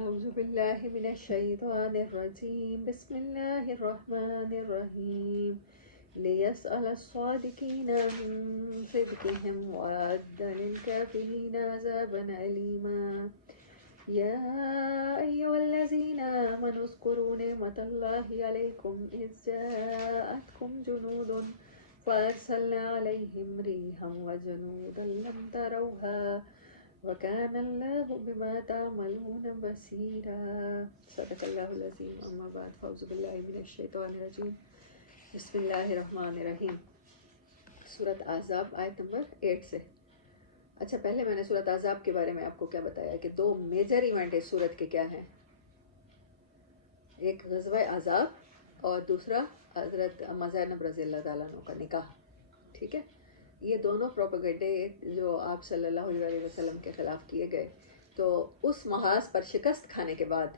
أعوذ بالله من الشيطان الرجيم بسم الله الرحمن الرحيم ليسأل الصادقين عن صدقهم وأعد للكافرين عذابا أليما يا أيها الذين آمنوا اذكروا نعمة الله عليكم إذ جاءتكم جنود فأرسلنا عليهم ريحا وجنودا لم تروها وكان الله بما تعملون بصيرا صدق اللہ العظیم اما بعد فاعوذ باللہ من الشیطان الرجیم بسم اللہ الرحمن الرحیم سورۃ احزاب آیت نمبر 8 سے. اچھا، پہلے میں نے سورۃ احزاب کے بارے میں آپ کو کیا بتایا کہ دو میجر ایونٹ اس سورت کے کیا ہیں. ایک غزوہ احزاب اور دوسرا حضرت اما زینب رضی اللہ تعالیٰ عنہ کا نکاح. ٹھیک ہے، یہ دونوں پروپیگنڈے جو آپ صلی اللہ علیہ وسلم کے خلاف کیے گئے، تو اس محاذ پر شکست کھانے کے بعد،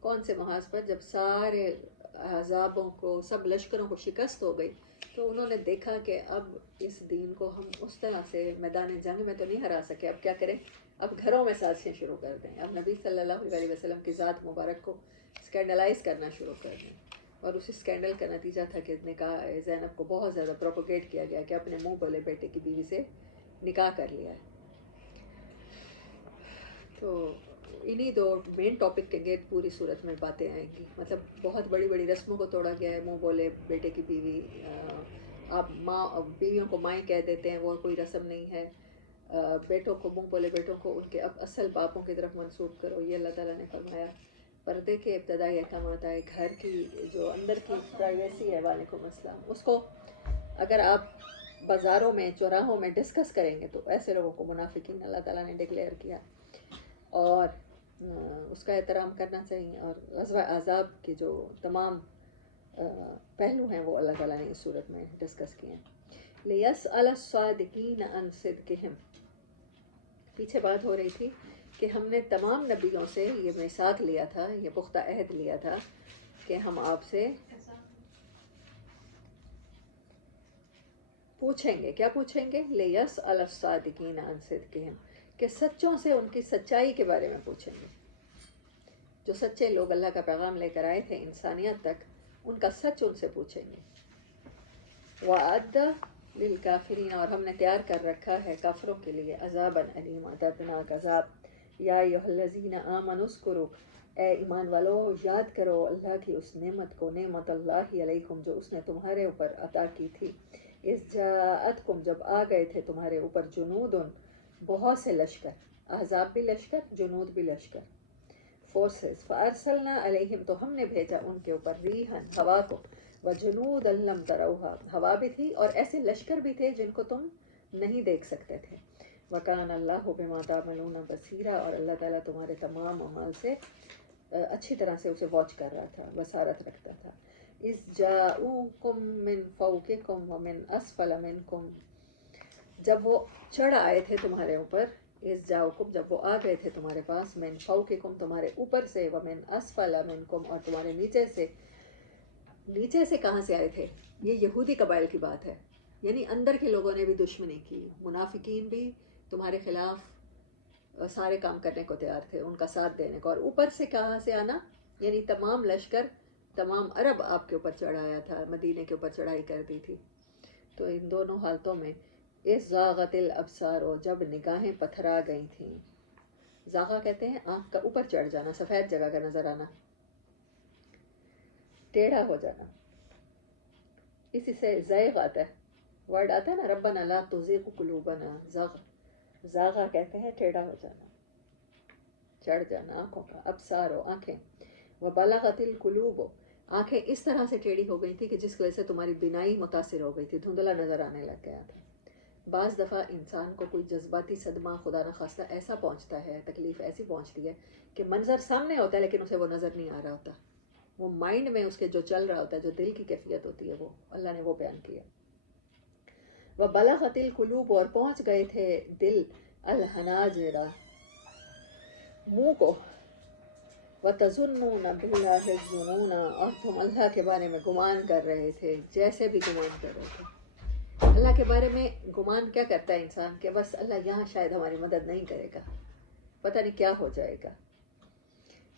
کون سے محاذ پر؟ جب سارے احزابوں کو، سب لشکروں کو شکست ہو گئی، تو انہوں نے دیکھا کہ اب اس دین کو ہم اس طرح سے میدان جنگ میں تو نہیں ہرا سکے، اب کیا کریں؟ اب گھروں میں سازشیں شروع کر دیں، اب نبی صلی اللہ علیہ وسلم کی ذات مبارک کو اسکینڈلائز کرنا شروع کر دیں. اور اس اسکینڈل کا نتیجہ تھا کہ نکاح زینب کو بہت زیادہ پروپوگیٹ کیا گیا کہ اپنے منہ بولے بیٹے کی بیوی سے نکاح کر لیا ہے. تو انہی دو مین ٹاپک کے گرد پوری صورت میں باتیں آئیں گی. مطلب بہت بڑی بڑی رسموں کو توڑا گیا ہے. منہ بولے بیٹے کی بیوی، آپ ماں بیویوں کو مائیں کہہ دیتے ہیں، وہ کوئی رسم نہیں ہے. بیٹوں کو، منہ بولے بیٹوں کو ان کے اب اصل باپوں کی طرف منسوب کرو، یہ اللہ تعالیٰ نے فرمایا. پردے کے ابتدائی احکامات آئے. گھر کی جو اندر کی پرائیویسی ہے، وعلیکم السلام، اس کو اگر آپ بازاروں میں، چوراہوں میں ڈسکس کریں گے تو ایسے لوگوں کو منافقین اللہ تعالیٰ نے ڈکلیئر کیا، اور اس کا احترام کرنا چاہیے. اور غزوہ احزاب کے جو تمام پہلو ہیں وہ اللہ تعالیٰ نے اس صورت میں ڈسکس کیے ہیں. لِيَسْأَلَ الصَّادِقِينَ عَنْ صِدْقِهِمْ. پیچھے بات ہو رہی تھی کہ ہم نے تمام نبیوں سے یہ میثاق لیا تھا، یہ پختہ عہد لیا تھا کہ ہم آپ سے پوچھیں گے. کیا پوچھیں گے؟ لِيَسْأَلَ الصَّادِقِينَ عَنْ صِدْقِهِمْ، کہ سچوں سے ان کی سچائی کے بارے میں پوچھیں گے. جو سچے لوگ اللہ کا پیغام لے کر آئے تھے انسانیت تک، ان کا سچ ان سے پوچھیں گے. وَأَعَدَّ لِلْكَافِرِينَ، اور ہم نے تیار کر رکھا ہے کافروں کے لیے عذابًا علیما، دردناک عذاب. یا ایھا الذین آمنوا اذکروا، اے ایمان والو یاد کرو اللہ کی اس نعمت کو، نعمت اللہ علیکم جو اس نے تمہارے اوپر عطا کی تھی. اذ جاءتکم، جب آ گئے تھے تمہارے اوپر، جنود، بہت سے لشکر، احزاب بھی لشکر، جنود بھی لشکر، فورسز. فارسلنا علیہم، تو ہم نے بھیجا ان کے اوپر، ریحن، ہوا کو، وجنودا لم تروها، ہوا بھی تھی اور ایسے لشکر بھی تھے جن کو تم نہیں دیکھ سکتے تھے. وکان اللہ بما تعملون بصیرا، اور اللہ تعالیٰ تمہارے تمام اعمال سے اچھی طرح سے اسے واچ کر رہا تھا، بصارت رکھتا تھا. اذ جاءوکم من فوقکم ومن اسفل منکم، جب وہ چڑھ آئے تھے تمہارے اوپر. اذ جاؤکم، جب وہ آ گئے تھے تمہارے پاس، من فوقکم، تمہارے اوپر سے، ومن اسفل منکم، اور تمہارے نیچے سے. نیچے سے کہاں سے آئے تھے؟ یہ یہودی قبائل کی بات ہے، یعنی اندر کے لوگوں نے بھی دشمنی کی، منافقین بھی تمہارے خلاف سارے کام کرنے کو تیار تھے، ان کا ساتھ دینے کو. اور اوپر سے کہاں سے آنا؟ یعنی تمام لشکر، تمام عرب آپ کے اوپر چڑھایا تھا، مدینے کے اوپر چڑھائی کر دی تھی. تو ان دونوں حالتوں میں اذ زاغت الابصار، جب نگاہیں پتھرا گئی تھیں. زاغا کہتے ہیں آنکھ کا اوپر چڑھ جانا، سفید جگہ کا نظر آنا، ٹیڑھا ہو جانا. اسی سے زیغ آتا ہے، ورڈ آتا ہے نا، ربنا لا تزغ قلوبنا. زاغا کہتے ہیں ٹیڑھا ہو جانا، چڑھ جانا آنکھوں کا. ابصار، آنکھیں. وبلغت القلوب، آنکھیں اس طرح سے ٹیڑھی ہو گئی تھی کہ جس کی وجہ سے تمہاری بینائی متاثر ہو گئی تھی، دھندلا نظر آنے لگ گیا تھا. بعض دفعہ انسان کو کوئی جذباتی صدمہ خدا نخواستہ ایسا پہنچتا ہے، تکلیف ایسی پہنچتی ہے کہ منظر سامنے ہوتا ہے لیکن اسے وہ نظر نہیں آ رہا ہوتا، وہ مائنڈ میں اس کے جو چل رہا ہوتا ہے، جو دل کی کیفیت ہوتی ہے، وہ اللہ نے وہ بیان کیا. وَبَلَغَتِ الْقُلُوبُ، اور پہنچ گئے تھے دل، الحناجر، منہ کو. وَتَظُنُّونَ بِاللَّهِ الظُّنُونَ، اور تم اللہ کے بارے میں گمان کر رہے تھے جیسے بھی گمان کر رہے تھے. اللہ کے بارے میں گمان کیا کرتا ہے انسان؟ کہ بس اللہ یہاں شاید ہماری مدد نہیں کرے گا، پتہ نہیں کیا ہو جائے گا.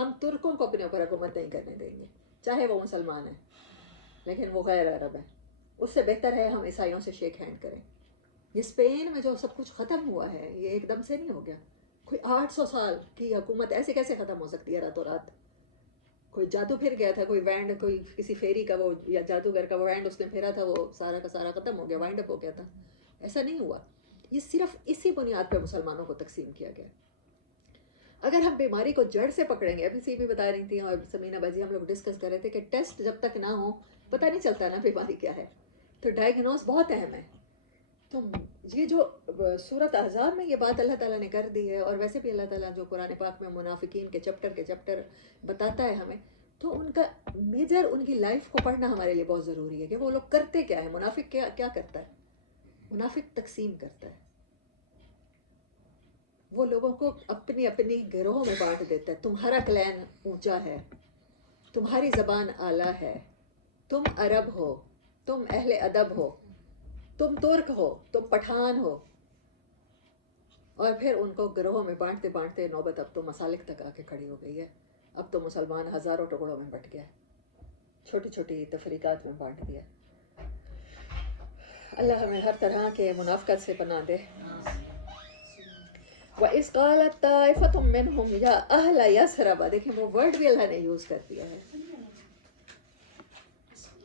ہم ترکوں کو اپنے اوپر حکومت نہیں کرنے دیں گے، چاہے وہ مسلمان ہیں لیکن وہ غیر عرب ہیں. اس سے بہتر ہے ہم عیسائیوں سے شیک ہینڈ کریں. یہ اسپین میں جو سب کچھ ختم ہوا ہے یہ ایک دم سے نہیں ہو گیا. کوئی 800 سال کی حکومت ایسے کیسے ختم ہو سکتی ہے راتوں رات؟ کوئی جادو پھر گیا تھا، کوئی وینڈ، کوئی کسی فیری کا وہ یا جادوگر کا وہ وینڈ اس نے پھیرا تھا، وہ سارا کا سارا ختم ہو گیا، وائنڈ اپ ہو گیا تھا. ایسا نہیں ہوا. یہ صرف اسی بنیاد پہ مسلمانوں کو تقسیم کیا گیا. اگر ہم بیماری کو جڑ سے پکڑیں گے، ابھی سی بھی بتا رہی تھیں اور سمینہ باجی ہم لوگ ڈسکس کر رہے تھے کہ ٹیسٹ جب تک نہ ہو پتہ نہیں چلتا نا بیماری کیا ہے، تو ڈائگنوز بہت اہم ہے. تو یہ جو سورۃ احزاب میں یہ بات اللہ تعالیٰ نے کر دی ہے، اور ویسے بھی اللہ تعالیٰ جو قرآن پاک میں منافقین کے چپٹر بتاتا ہے ہمیں، تو ان کا میجر ان کی لائف کو پڑھنا ہمارے لیے بہت ضروری ہے کہ وہ لوگ کرتے کیا ہے. منافق کیا کرتا ہے؟ منافق تقسیم کرتا ہے. وہ لوگوں کو اپنی اپنی گروہوں میں بانٹ دیتا ہے. تمہارا کلین اونچا ہے، تمہاری زبان اعلیٰ ہے، تم عرب ہو، تم اہل ادب ہو، تم ترک ہو، تم پٹھان ہو، اور پھر ان کو گروہوں میں بانٹتے بانٹتے نوبت اب تو مسالک تک آ کے کھڑی ہو گئی ہے. اب تو مسلمان ہزاروں ٹکڑوں میں بٹ گیا ہے، چھوٹی چھوٹی تفریقات میں بانٹ دیا. اللہ ہمیں ہر طرح کے منافقت سے پناہ دے. وَإِذْ قَالَتْ طَائِفَةٌ مِّنْهُمْ يَا أَهْلَ يَثْرِبَ، دیکھیں وہ ورڈ بھی اللہ نے یوز کر دیا ہے.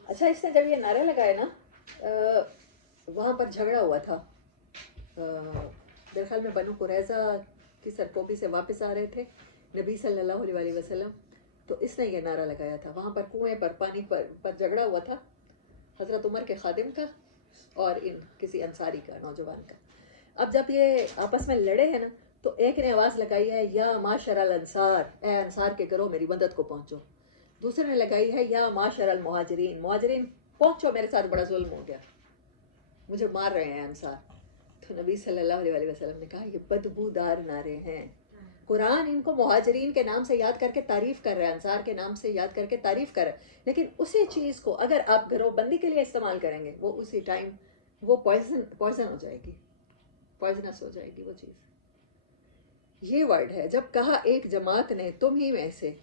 اچھا اس نے جب یہ نعرے لگائے نا، وہاں پر جھگڑا ہوا تھا، میرے خیال میں بنو قریظہ کی سرکوبی سے واپس آ رہے تھے نبی صلی اللہ علیہ وسلم، تو اس نے یہ نعرہ لگایا تھا. وہاں پر کنویں پر پانی پر جھگڑا ہوا تھا حضرت عمر کے خادم کا اور ان کسی انصاری کا، نوجوان کا. اب جب یہ آپس میں لڑے ہیں نا، تو ایک نے آواز لگائی ہے یا معاشر الانصار، اے انصار کے گروہ میری مدد کو پہنچو. دوسرے نے لگائی ہے یا معاشر المہاجرین، مہاجرین پہنچو میرے ساتھ بڑا ظلم ہو گیا، مجھے مار رہے ہیں انصار. تو نبی صلی اللہ علیہ وسلم نے کہا یہ بدبودار نعرے ہیں. قرآن ان کو مہاجرین کے نام سے یاد کر کے تعریف کر رہا ہے، انصار کے نام سے یاد کر کے تعریف کر رہا ہے، لیکن اسی چیز کو اگر آپ گروہ بندی کے لیے استعمال کریں گے، وہ اسی ٹائم وہ پوائزن ہو جائے گی، پوائزنس ہو جائے گی وہ چیز. یہ ورڈ ہے جب کہا ایک جماعت نے تم ہی میں سے،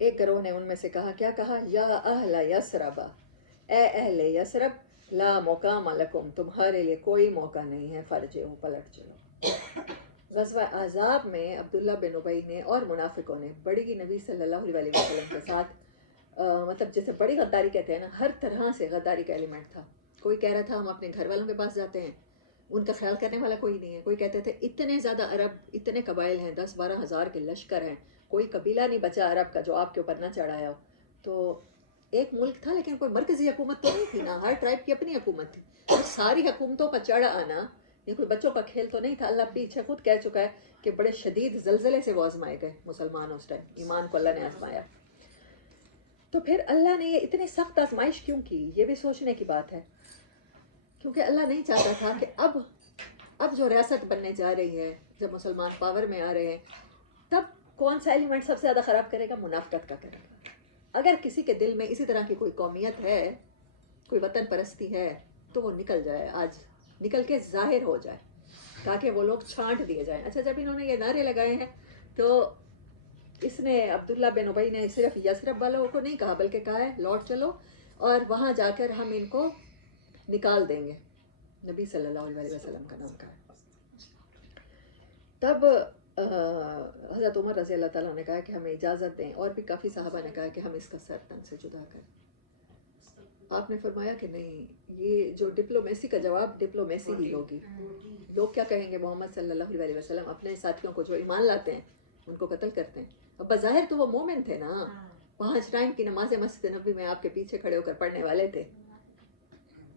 ایک گروہ نے ان میں سے کہا، کیا کہا؟ یا اہل یثرب، اے اہل یثرب، لا مقام لکم، تمہارے لیے کوئی موقع نہیں ہے، فرجعوا، پلٹ چلو. غزوہ احزاب میں عبداللہ بن ابی نے اور منافقوں نے بڑی نبی صلی اللہ علیہ وسلم کے ساتھ مطلب جیسے بڑی غداری کہتے ہیں نا، ہر طرح سے غداری کا ایلیمنٹ تھا. کوئی کہہ رہا تھا ہم اپنے گھر والوں کے پاس جاتے ہیں، ان کا خیال کرنے والا کوئی نہیں ہے. کوئی کہتے تھے اتنے زیادہ عرب، اتنے قبائل ہیں، 10-12 ہزار کے لشکر ہیں، کوئی قبیلہ نہیں بچا عرب کا جو آپ کے اوپر نہ چڑھایا ہو. تو ایک ملک تھا لیکن کوئی مرکزی حکومت تو نہیں تھی نا، ہر ٹرائب کی اپنی حکومت تھی. اور ساری حکومتوں پر چڑھ آنا یہ کوئی بچوں کا کھیل تو نہیں تھا. اللہ پیچھے خود کہہ چکا ہے کہ بڑے شدید زلزلے سے وہ آزمائے گئے مسلمان. اس ٹائم ایمان کو اللہ نے آزمایا. تو پھر اللہ نے یہ اتنی سخت آزمائش کیوں کی؟ یہ بھی سوچنے کی بات ہے. کیونکہ اللہ نہیں چاہتا تھا کہ اب جو ریاست بننے جا رہی ہے، جب مسلمان پاور میں آ رہے ہیں، تب کون سا ایلیمنٹ سب سے زیادہ خراب کرے گا؟ منافقت کا کرے گا. اگر کسی کے دل میں اسی طرح کی کوئی قومیت ہے، کوئی وطن پرستی ہے، تو وہ نکل جائے، آج نکل کے ظاہر ہو جائے تاکہ وہ لوگ چھانٹ دیے جائیں. اچھا جب انہوں نے یہ نعرے لگائے ہیں تو اس نے عبداللہ بن ابی نے صرف یثرب والوں کو نہیں کہا، بلکہ کہا ہے لوٹ چلو اور وہاں جا کر ہم ان کو نکال دیں گے. نبی صلی اللہ علیہ وسلم کا نام کہا. تب حضرت عمر رضی اللہ تعالیٰ نے کہا کہ ہمیں اجازت دیں، اور بھی کافی صحابہ نے کہا کہ ہم اس کا سر تن سے جدا کریں. آپ نے فرمایا کہ نہیں، یہ جو ڈپلومیسی کا جواب ڈپلومیسی ہی ہوگی. لوگ کیا کہیں گے؟ محمد صلی اللہ علیہ وسلم اپنے ساتھیوں کو جو ایمان لاتے ہیں ان کو قتل کرتے ہیں. اب بظاہر تو وہ مومن تھے نا، 5 ٹائم کی نمازیں مسجد نبوی میں آپ کے پیچھے کھڑے ہو کر پڑھنے والے تھے.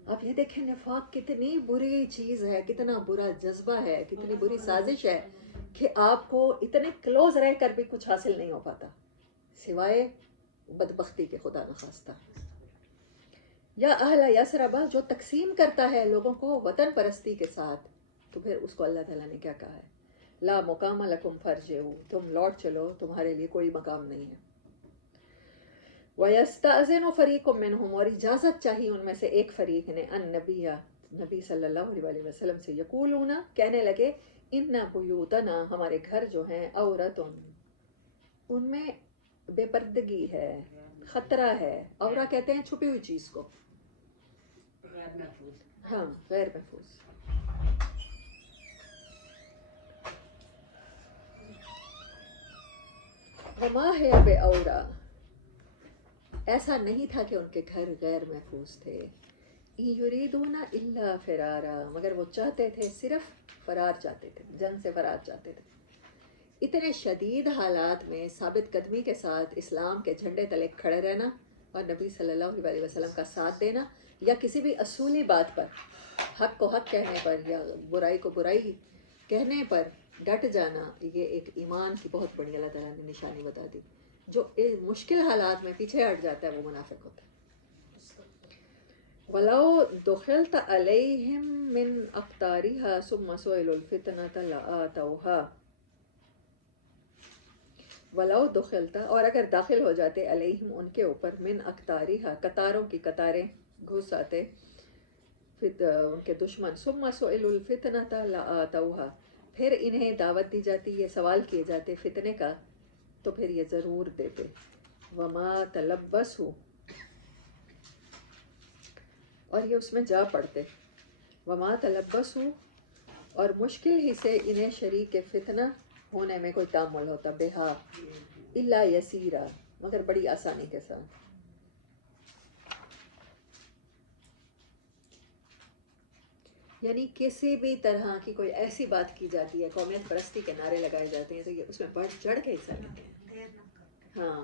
اب یہ دیکھیں نفاق کتنی بری چیز ہے، کتنا برا جذبہ ہے، کتنی بری سازش ہے کہ آپ کو اتنے کلوز رہ کر بھی کچھ حاصل نہیں ہو پاتا سوائے بدبختی کے، خدا نخواستہ. یا اہل یثرب، جو تقسیم کرتا ہے لوگوں کو وطن پرستی کے ساتھ، تو پھر اس کو اللہ تعالیٰ نے کیا کہا ہے؟ لا مقام لکم فارجعوا، تم لوٹ چلو، تمہارے لیے کوئی مقام نہیں ہے. وَيَسْتَأْذِنُ فَرِيقٌ مِّنْهُمْ، اور اجازت چاہیے ان میں سے ایک فریق نے، النبی، نبی صلی اللہ علیہ وسلم سے، یقولون، کہنے لگے، ان بیوتنا ہمارے گھر جو ہیں عورتن ان میں بے پردگی ہے، خطرہ ہے. عورہ کہتے ہیں چھپی ہوئی چیز کو. غیر محفوظ. ہاں غیر محفوظ. وما ہے بے عورہ، ایسا نہیں تھا کہ ان کے گھر غیر محفوظ تھے. یریدون الا فرارا، مگر وہ چاہتے تھے صرف فرار چاہتے تھے، جنگ سے فرار چاہتے تھے. اتنے شدید حالات میں ثابت قدمی کے ساتھ اسلام کے جھنڈے تلے کھڑے رہنا اور نبی صلی اللہ علیہ وسلم کا ساتھ دینا، یا کسی بھی اصولی بات پر حق کو حق کہنے پر یا برائی کو برائی کہنے پر ڈٹ جانا، یہ ایک ایمان کی بہت بڑی اللہ تعالیٰ نے نشانی بتا دی. جو مشکل حالات میں پیچھے ہٹ جاتا ہے وہ منافق ہوتا ہے. وَلَوْ دُخِلْتَ عَلَيْهِمْ مِنْ أَقْطَارِهَا ثُمَّ سُئِلُوا الْفِتْنَةَ لَآتَوْهَا. وَلَوْ دُخِلْتَ، اور اگر داخل ہو جاتے، علیہم ان کے اوپر، من اقطاریہا قطاروں کی قطاریں گھس آتے ان کے دشمن، ثم سئلوا الفتنة لآتوها، پھر انہیں دعوت دی جاتی، یہ سوال کیے جاتے فتنے کا، تو پھر یہ ضرور دیتے. وما تلبسوا، اور یہ اس میں جا پڑتے. وما تلبسوا، اور مشکل ہی سے انہیں شریک فتنہ ہونے میں کوئی تعامل ہوتا، بہا الا یسیرا، مگر بڑی آسانی کے ساتھ. یعنی کسی بھی طرح کی کوئی ایسی بات کی جاتی ہے، قومیت پرستی کے نعرے لگائے جاتے ہیں، تو یہ اس میں بڑھ چڑھ کے حصہ لیتے ہیں. ہاں،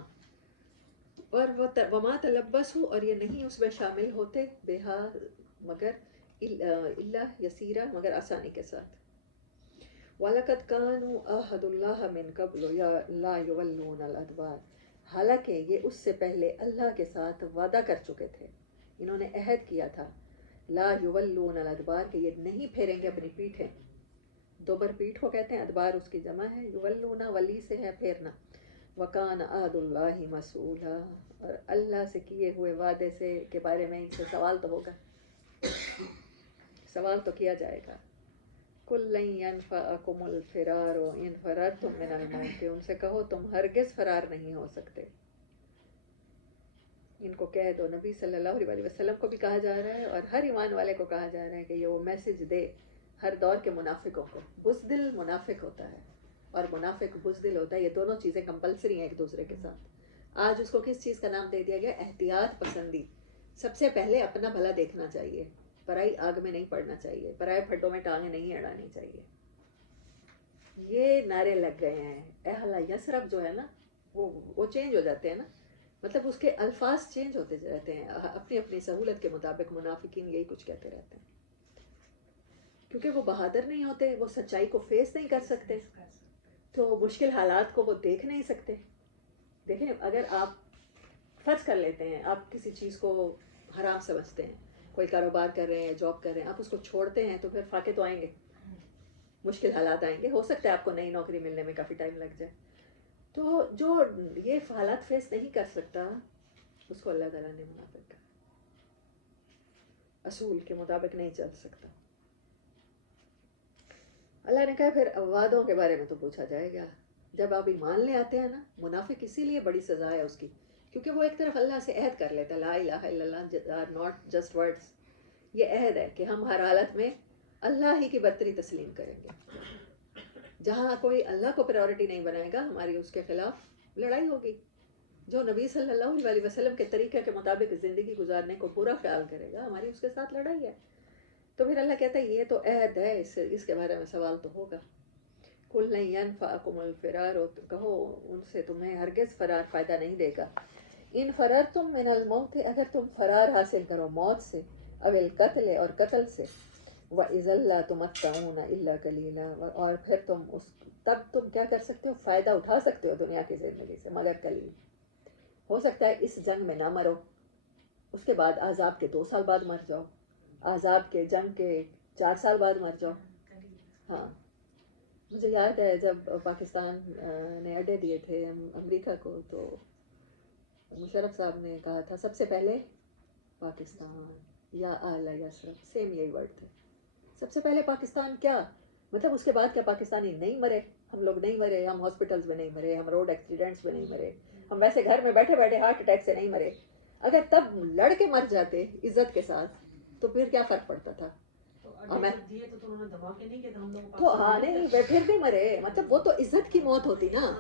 اور وہ وما تلبسوا، اور یہ نہیں اس میں شامل ہوتے، بہا مگر الا یسیرا، مگر آسانی کے ساتھ. وَلَقَدْ كَانُوا عَاهَدُوا اللَّهَ مِنْ قَبْلُ لَا يُوَلُّونَ الْأَدْبَارَ، حالانکہ یہ اس سے پہلے اللہ کے ساتھ وعدہ کر چکے تھے، انہوں نے عہد کیا تھا، لا یولون الادبار، کہ یہ نہیں پھیریں گے اپنی پیٹھیں. دوبر پیٹھ کو کہتے ہیں، ادبار اس کی جمع ہے. یولون ولی سے ہے پھیرنا. وکان عہد اللہ مسئولا، اور اللہ سے کیے ہوئے وعدے سے کے بارے میں ان سے سوال تو ہوگا، سوال تو کیا جائے گا. قل لن ينفعكم الفرار ان فررتم من الموت، ان سے کہو تم ہرگز فرار نہیں ہو سکتے. ان کو کہہ دو، نبی صلی اللہ علیہ وسلم کو بھی کہا جا رہا ہے اور ہر ایمان والے کو کہا جا رہا ہے کہ یہ وہ میسج دے ہر دور کے منافقوں کو. بزدل منافق ہوتا ہے اور منافق بزدل ہوتا ہے، یہ دونوں چیزیں کمپلسری ہیں ایک دوسرے کے ساتھ. آج اس کو کس چیز کا نام دے دیا گیا؟ احتیاط پسندی. سب سے پہلے اپنا بھلا دیکھنا چاہیے، پرائی آگ میں نہیں پڑنا چاہیے، پرائے پھٹوں میں ٹانگیں نہیں اڑانی چاہیے. یہ نعرے لگ گئے ہیں. اہل یثرب جو ہے نا، وہ چینج ہو جاتے ہیں نا، مطلب اس کے الفاظ چینج ہوتے رہتے ہیں اپنی اپنی سہولت کے مطابق. منافقین یہی کچھ کہتے رہتے ہیں کیونکہ وہ بہادر نہیں ہوتے، وہ سچائی کو فیس نہیں کر سکتے، تو مشکل حالات کو وہ دیکھ نہیں سکتے. دیکھیں، اگر آپ فرض کر لیتے ہیں آپ کسی چیز کو حرام سمجھتے ہیں، کوئی کاروبار کر رہے ہیں، جاب کر رہے ہیں، آپ اس کو چھوڑتے ہیں تو پھر فاقے تو آئیں گے، مشکل حالات آئیں گے. ہو سکتا ہے آپ کو نئی نوکری ملنے میں کافی ٹائم لگ جائے. تو جو یہ حالات فیس نہیں کر سکتا، اس کو اللہ تعالیٰ نے منافق کہا، اصول کے مطابق نہیں چل سکتا. اللہ نے کہا پھر وعدوں کے بارے میں تو پوچھا جائے گا. جب آپ ایمان لے آتے ہیں نا، منافق اسی لیے بڑی سزا ہے اس کی، کیونکہ وہ ایک طرف اللہ سے عہد کر لیتا ہے، لا الہ الا اللہ آر ناٹ جسٹ ورڈز. یہ عہد ہے کہ ہم ہر حالت میں اللہ ہی کی برتری تسلیم کریں گے. جہاں کوئی اللہ کو پریورٹی نہیں بنائے گا، ہماری اس کے خلاف لڑائی ہوگی. جو نبی صلی اللہ علیہ وسلم کے طریقے کے مطابق زندگی گزارنے کو پورا خیال کرے گا، ہماری اس کے ساتھ لڑائی ہے. تو پھر اللہ کہتا ہے یہ تو عہد ہے، اس کے بارے میں سوال تو ہوگا. قل لن ينفعكم الفرار، کہو ان سے تمہیں ہرگز فرار فائدہ نہیں دے گا. ان فررتم من الموت، اگر تم فرار حاصل کرو موت سے، او القتل، اور قتل سے، وَإِذًا لَّا تُمَتَّعُونَ إِلَّا قَلِيلًا، اور پھر تب تم کیا کر سکتے ہو؟ فائدہ اٹھا سکتے ہو دنیا کی زندگی سے مگر قلیل. ہو سکتا ہے اس جنگ میں نہ مرو، اس کے بعد عذاب کے 2 سال بعد مر جاؤ، عذاب کے جنگ کے 4 سال بعد مر جاؤ. ہاں، مجھے یاد ہے جب پاکستان نے اڈے دیے تھے امریکہ کو، تو مشرف صاحب نے کہا تھا سب سے پہلے پاکستان یا اعلی یسرف، سیم یہی ورڈ تھے. سب سے پہلے پاکستان کیا؟ مطلب اس کے بعد کیا پاکستانی نہیں مرے؟ ہم لوگ نہیں مرے، ہم ہاسپٹلز میں نہیں مرے، ہم روڈ ایکسیڈنٹس میں نہیں مرے، ہم ویسے گھر میں بیٹھے بیٹھے ہارٹ اٹیک سے نہیں مرے. اگر تب لڑ کے مر جاتے عزت کے ساتھ تو پھر کیا فرق پڑتا تھا؟ تو ہاں نہیں پھر بھی مرے، مطلب وہ تو عزت کی موت ہوتی نا.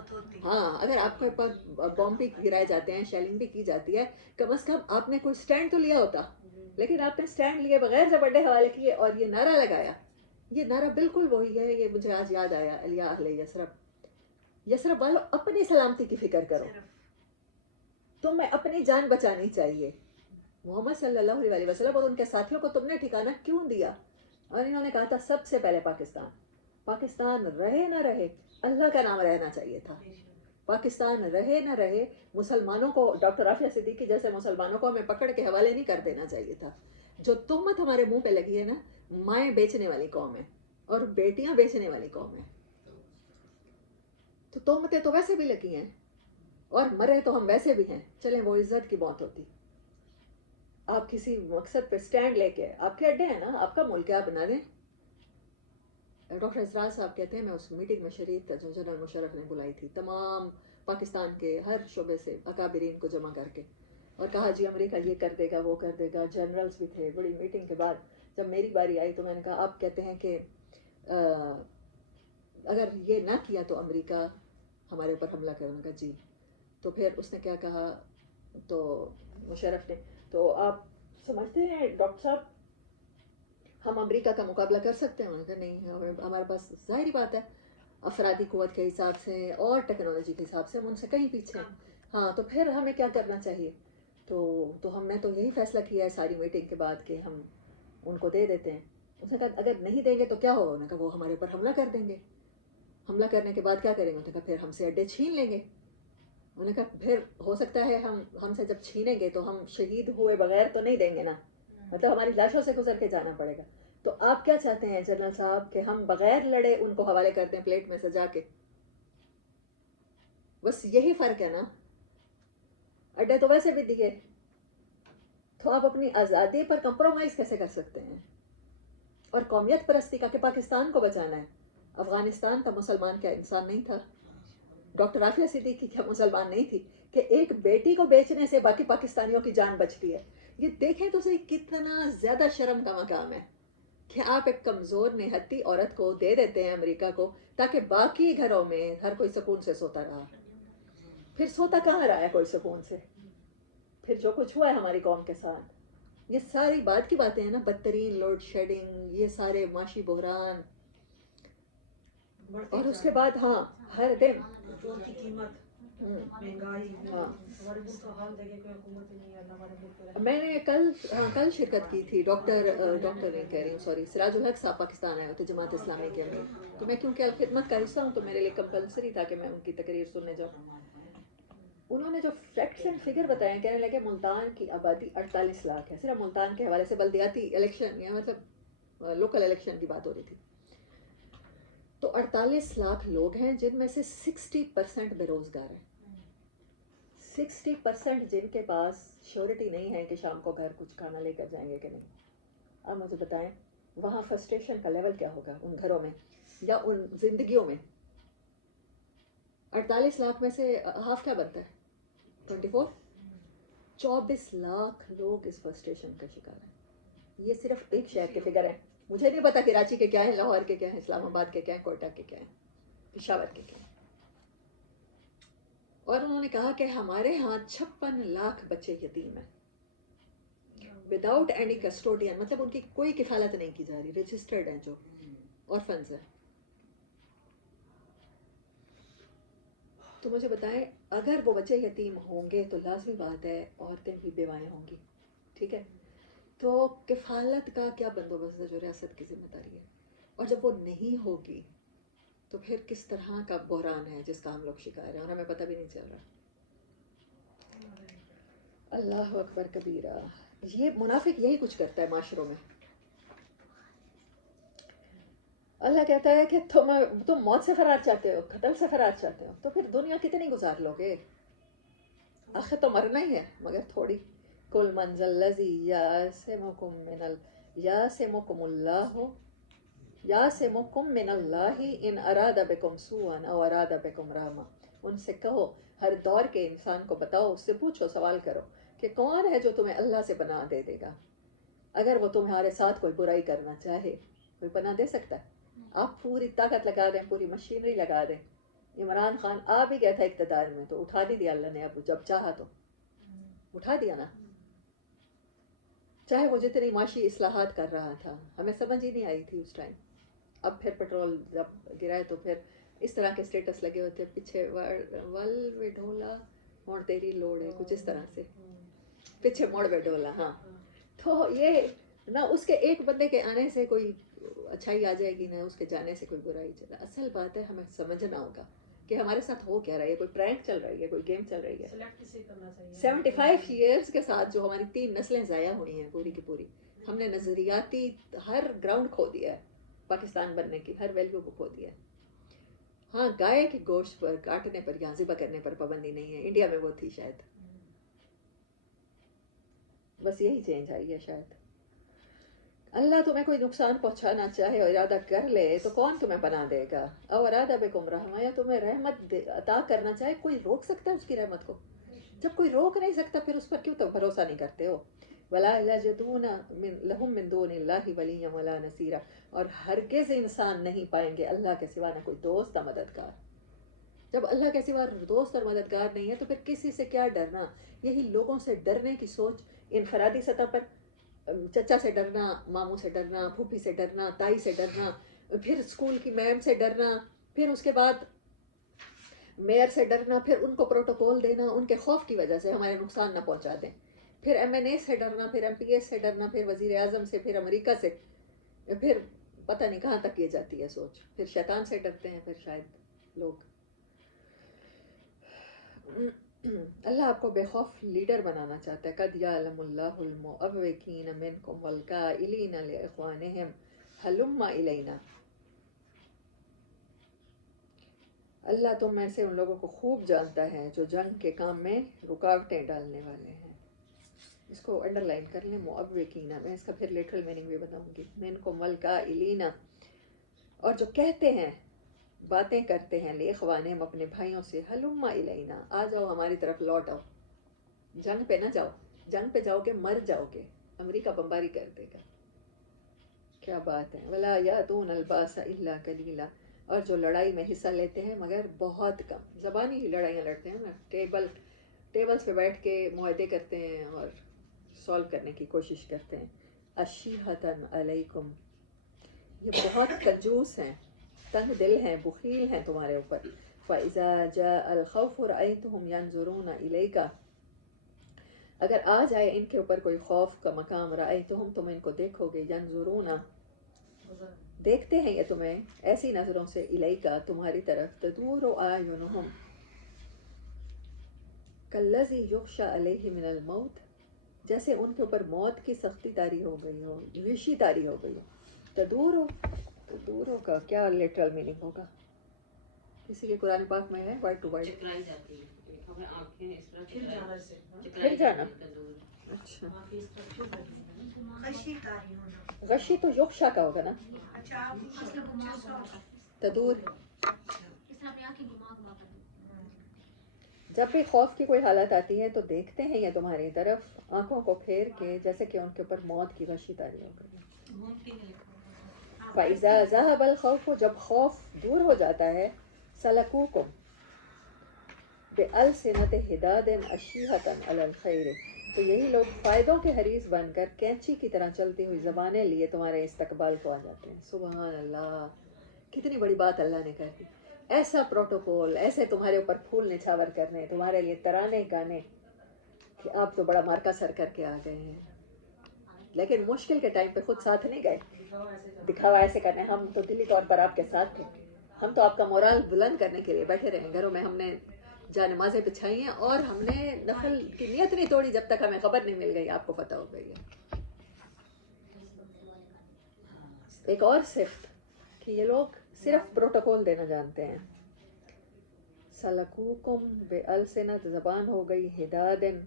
ہاں اگر آپ کے پاس بم بھی گرائے جاتے ہیں، شیلنگ بھی کی جاتی ہے، کم از کم آپ نے کوئی سٹینڈ تو لیا ہوتا. لیکن آپ نے سٹینڈ لیے بغیر جب اڈے حوالے کیے اور یہ نعرہ لگایا. یہ نعرہ بالکل وہی ہے، یہ مجھے آج یاد آیا، یا اہل یثرب، یثرب والو اپنی سلامتی کی فکر کرو، تمہیں اپنی جان بچانی چاہیے. محمد صلی اللہ علیہ وسلم اور ان کے ساتھیوں کو تم نے ٹھکانہ کیوں دیا؟ اور انہوں نے کہا تھا سب سے پہلے پاکستان. پاکستان رہے نہ رہے اللہ کا نام رہنا چاہیے تھا. پاکستان رہے نہ رہے مسلمانوں کو، ڈاکٹر عافیہ صدیقی جیسے مسلمانوں کو ہمیں پکڑ کے حوالے نہیں کر دینا چاہیے تھا. جو تہمت ہمارے منہ پہ لگی ہے نا، مائیں بیچنے والی قوم ہے اور بیٹیاں بیچنے والی قوم ہے. تو تہمتیں تو ویسے بھی لگی ہیں اور مرے تو ہم ویسے بھی ہیں. چلیں وہ عزت کی موت ہوتی. آپ کسی مقصد پہ سٹینڈ لے کے، آپ کے اڈے ہیں نا، آپ کا ملک آپ بنا دیں. ڈاکٹر اسرار صاحب کہتے ہیں میں اس میٹنگ میں شریک تھا جو جنرل مشرف نے بلائی تھی، تمام پاکستان کے ہر شعبے سے اکابرین کو جمع کر کے، اور کہا جی امریکہ یہ کر دے گا وہ کر دے گا. جنرلز بھی تھے. بڑی میٹنگ کے بعد جب میری باری آئی تو میں نے کہا آپ کہتے ہیں کہ اگر یہ نہ کیا تو امریکہ ہمارے اوپر حملہ کرنے کا. جی. تو پھر اس نے کیا کہا، تو مشرف نے، تو آپ سمجھتے ہیں ڈاکٹر صاحب ہم امریکہ کا مقابلہ کر سکتے ہیں؟ انہوں نے کہا نہیں، ہمارے پاس ظاہری بات ہے افرادی قوت کے حساب سے اور ٹیکنالوجی کے حساب سے ہم ان سے کہیں پیچھے ہیں. ہاں تو پھر ہمیں کیا کرنا چاہیے؟ تو ہم نے تو یہی فیصلہ کیا ہے ساری میٹنگ کے بعد کہ ہم ان کو دے دیتے ہیں. اس نے کہا اگر نہیں دیں گے تو کیا ہوگا؟ انہوں نے کہا وہ ہمارے اوپر حملہ کر دیں گے. حملہ کرنے کے بعد کیا کریں گے؟ انہوں نے کہا پھر ہم سے اڈے چھین لیں گے. انہوں نے کہا پھر ہو سکتا ہے ہم سے جب چھینیں گے تو ہم شہید ہوئے بغیر تو نہیں دیں گے نا، مطلب ہماری لاشوں سے گزر کے جانا پڑے گا. تو آپ کیا چاہتے ہیں جنرل صاحب کہ ہم بغیر لڑے ان کو حوالے کر دیں پلیٹ میں سجا کے؟ بس یہی فرق ہے نا. اڈے تو ویسے بھی دیے، تو آپ اپنی آزادی پر کمپرومائز کیسے کر سکتے ہیں؟ اور قومیت پرستی کا کہ پاکستان کو بچانا ہے. افغانستان کا مسلمان کیا انسان نہیں تھا؟ ڈاکٹر عافیہ صدیقی کیا مسلمان نہیں تھی کہ ایک بیٹی کو بیچنے سے باقی پاکستانیوں کی جان بچتی ہے؟ یہ دیکھیں تو صحیح کتنا زیادہ شرم کا مقام ہے کہ آپ ایک کمزور نہتی عورت کو دے دیتے ہیں امریکہ کو تاکہ باقی گھروں میں ہر کوئی سکون سے سوتا رہا. پھر سوتا کہاں رہا ہے کوئی سکون سے؟ پھر جو کچھ ہوا ہے ہماری قوم کے ساتھ، یہ ساری بات کی باتیں ہیں نا، بدترین لوڈ شیڈنگ، یہ سارے معاشی بحران، اور اس کے بعد ہاں ہر دن پیٹرول کی قیمت، مہنگائی. ہاں ہمارے ملک کا حال دیکھے کوئی حکومت ہی نہیں ہے ہمارے ملک پہ. میں نے کل شرکت کی تھی. ڈاکٹر نہیں کہہ رہی ہوں، سوری، سراج الحق صاحب پاکستان آئے ہوتے، جماعت اسلامی کے امیر. تو میں کیونکہ الخدمت کا حصہ ہوں تو میرے لیے کمپلسری تھا کہ میں ان کی تقریر سننے جاؤں. انہوں نے جو فیکٹس اینڈ فگر بتائے، کہنے لگے ملتان کی آبادی 48 لاکھ ہے. صرف ملتان کے حوالے سے بلدیاتی الیکشن یا مطلب لوکل الیکشن کی بات ہو رہی تھی. تو 48 لاکھ لوگ ہیں جن میں سے 60% بے روزگار ہیں. 60% جن کے پاس شیورٹی نہیں ہے کہ شام کو گھر کچھ کھانا لے کر جائیں گے کہ نہیں. آپ مجھے بتائیں وہاں فرسٹریشن کا لیول کیا ہوگا ان گھروں میں یا ان زندگیوں میں. 48 لاکھ میں سے ہاف کیا بنتا ہے؟ 24. 24 لاکھ لوگ اس فرسٹریشن کا شکار ہیں. یہ صرف ایک شہر کے فگر ہیں. مجھے نہیں پتا کراچی کے کیا ہیں، لاہور کے کیا ہیں، اسلام آباد کے کیا ہیں، کوئٹہ کے کیا ہیں، پشاور کے کیا ہیں. اور انہوں نے کہا کہ ہمارے ہاں 56 لاکھ بچے یتیم ہیں وداؤٹ اینی کسٹوڈین، مطلب ان کی کوئی کفالت نہیں کی جا رہی، رجسٹرڈ ہیں جو آرفنز ہیں. تو مجھے بتائیں اگر وہ بچے یتیم ہوں گے تو لازمی بات ہے عورتیں بھی بیوائیں ہوں گی، ٹھیک ہے. تو کفالت کا کیا بندوبست ہے جو ریاست کی ذمہ داری ہے؟ اور جب وہ نہیں ہوگی تو پھر کس طرح کا بحران ہے جس کا ہم لوگ شکار ہیں اور ہمیں پتہ بھی نہیں چل رہا. اللہ اکبر کبیرہ. یہ منافق یہی کچھ کرتا ہے معاشروں میں. اللہ کہتا ہے کہ تم موت سے فرار چاہتے ہو، قتل سے فرار چاہتے ہو، تو پھر دنیا کتنی گزار لو گے؟ آخر تو مرنا ہی ہے مگر تھوڑی. کل منزل الذی یاسمکم اللہ یاسمکم من اللہ ان اراد بکم سوءا او اراد بکم رحمہ. ان سے کہو، ہر دور کے انسان کو بتاؤ، اس سے پوچھو، سوال کرو کہ کون ہے جو تمہیں اللہ سے پناہ دے دے گا اگر وہ تمہارے ساتھ کوئی برائی کرنا چاہے. کوئی پناہ دے سکتا ہے؟ آپ پوری طاقت لگا دیں، پوری مشینری لگا دیں. عمران خان آ بھی گیا تھا اقتدار میں تو اٹھا دیا اللہ نے، اب جب چاہا تو اٹھا دیا نا. چاہے وہ جتنی معاشی اصلاحات کر رہا تھا، ہمیں سمجھ ہی نہیں آئی تھی اس ٹائم. اب پھر پیٹرول جب گرائے تو پھر اس طرح کے اسٹیٹس لگے ہوتے پیچھے، ول وے ڈھولا موڑ تیری لوڑے، کچھ اس طرح سے، پیچھے موڑ وے ڈھولا. ہاں، تو یہ نہ اس کے ایک بندے کے آنے سے کوئی اچھائی آ جائے گی، نہ اس کے جانے سے کوئی برائی چلا. اصل بات ہے ہمیں سمجھنا ہوگا کہ ہمارے ساتھ ہو کیا رہا ہے. کوئی پرینک چل رہی ہے، کوئی گیم چل رہی ہے. 75 ایئرس کے ساتھ جو ہماری 3 نسلیں ضائع ہوئی ہیں پوری کی پوری، ہم نے نظریاتی ہر گراؤنڈ کھو دیا ہے. پاکستان بننے کی ہر ویلیو کو کھو دیا ہے. ہاں، گائے کے گوشت پر کاٹنے پر یا ذبح کرنے پر پابندی نہیں ہے. انڈیا میں وہ تھی شاید، بس یہی چینج آئی ہے شاید. اللہ تمہیں کوئی نقصان پہنچانا چاہے اور ارادہ کر لے تو کون تمہیں پناہ دے گا. او ارادہ بکم رحمہ، یا تمہیں رحمت عطا کرنا چاہے، کوئی روک سکتا ہے اس کی رحمت کو؟ جب کوئی روک نہیں سکتا پھر اس پر کیوں تو بھروسہ نہیں کرتے ہو. ولا یجدون لہم من دون اللہ ولیا ولا نصیرا، اور ہرگز انسان نہیں پائیں گے اللہ کے سوا نہ کوئی دوست نہ مددگار. جب اللہ کے سوا دوست اور مددگار نہیں ہے تو پھر کسی سے کیا ڈرنا. یہی لوگوں سے ڈرنے کی سوچ انفرادی سطح پر، چچا سے ڈرنا، ماموں سے ڈرنا، پھوپھی سے ڈرنا، تائی سے ڈرنا، پھر اسکول کی میم سے ڈرنا، پھر اس کے بعد میئر سے ڈرنا، پھر ان کو پروٹوکول دینا ان کے خوف کی وجہ سے ہمارے نقصان نہ پہنچا دیں، پھر ایم این اے سے ڈرنا، پھر ایم پی ایس سے ڈرنا، پھر وزیر اعظم سے، پھر امریکہ سے، پھر پتہ نہیں کہاں تک یہ جاتی ہے سوچ. پھر شیطان سے ڈرتے ہیں پھر شاید لوگ. اللہ آپ کو بے خوف لیڈر بنانا چاہتا ہے. قد یعلم اللہ المعوقین منکم والقائلین لاخوانہم ہلم الینا. اللہ تم میں سے ان لوگوں کو خوب جانتا ہے جو جنگ کے کام میں رکاوٹیں ڈالنے والے ہیں. اس کو انڈر لائن کر لیں، معوقین. میں اس کا پھر لیٹرل میننگ بھی بتاؤں گی. منکم والقائلین، اور جو کہتے ہیں، باتیں کرتے ہیں، لاخوانہم اپنے بھائیوں سے، ہلم الینا، آ جاؤ ہماری طرف، لوٹ آؤ. جنگ پہ نہ جاؤ، جنگ پہ جاؤ گے مر جاؤ گے، امریکہ بمباری کر دے گا. کیا بات ہے. ولا یاتون الباس الا قلیلا، اور جو لڑائی میں حصہ لیتے ہیں مگر بہت کم. زبانی ہی لڑائیاں لڑتے ہیں نا، ٹیبلز پہ بیٹھ کے معاہدے کرتے ہیں اور سولو کرنے کی کوشش کرتے ہیں. اشیھۃ علیکم، یہ بہت کنجوس ہیں، تنگ دل ہیں، بخیل ہیں تمہارے اوپر. فَإِذَا جَاءَ الْخَوْفُ رَأَيْتُهُمْ يَنْظُرُونَ إِلَيْكَ، اگر آ جائے ان کے اوپر کوئی خوف کا مقام، رأیتہم، تم ان کو دیکھو گے، ینظرون، دیکھتے ہیں یہ تمہیں ایسی نظروں سے، الیکا، تمہاری طرف، تدور اعینہم کالذی یغشی علیہ من الموت، جیسے ان کے اوپر موت کی سختی طاری ہو گئی ہو، غشی طاری ہو گئی ہو. تدورو کا کیا لٹرل میننگ ہوگا؟ کسی کے قرآن پاک میں ہے ورڈ ٹو ورڈ؟ چکرائی جاتی ہے، ہمیں آنکھیں اس طرح پھر جانا سے پھر جانا. اچھا، غشی تو یغشا کا ہوگا نا. تدور، جب بھی خوف کی کوئی حالت آتی ہے تو دیکھتے ہیں یہ تمہاری طرف آنکھوں کو پھیر کے، جیسے کہ ان کے اوپر موت کی غشی طاری ہو گئی. فَإِذَا ذَهَبَ الْخَوْفُ، جب خوف دور ہو جاتا ہے، سَلَكُوكُمْ بِأَلْسِنَةٍ حِدَادٍ أَشِیحَةً عَلَى الْخَيْرِ، تو یہی لوگ فائدوں کے حریص بن کر کینچی کی طرح چلتی ہوئی زبانیں لیے تمہارے استقبال کو آ جاتے ہیں. سبحان اللہ، کتنی بڑی بات اللہ نے کر دی. ایسا پروٹوکول، ایسے تمہارے اوپر پھول نچھاور کرنے، تمہارے لیے ترانے گانے کہ آپ تو بڑا مارکا سر کر کے آ گئے ہیں. لیکن مشکل کے ٹائم پہ خود ساتھ نہیں گئے، دکھاوا ایسے کرنے. ہم تو دلی طور پر آپ کے ساتھ تھے، ہم تو آپ کا مورال بلند کرنے کے لیے بیٹھے رہے. گھروں میں ہم نے جا نمازیں بچھائی ہیں اور ہم نے نفل کی نیت نہیں توڑی جب تک ہمیں خبر نہیں مل گئی. آپ کو پتہ ہو گئی ہے. ایک اور صفت کہ یہ لوگ صرف پروٹوکول دینا جانتے ہیں. سلکوکم بِأَلْسِنَةٍ، زبان ہو گئی، حدادن،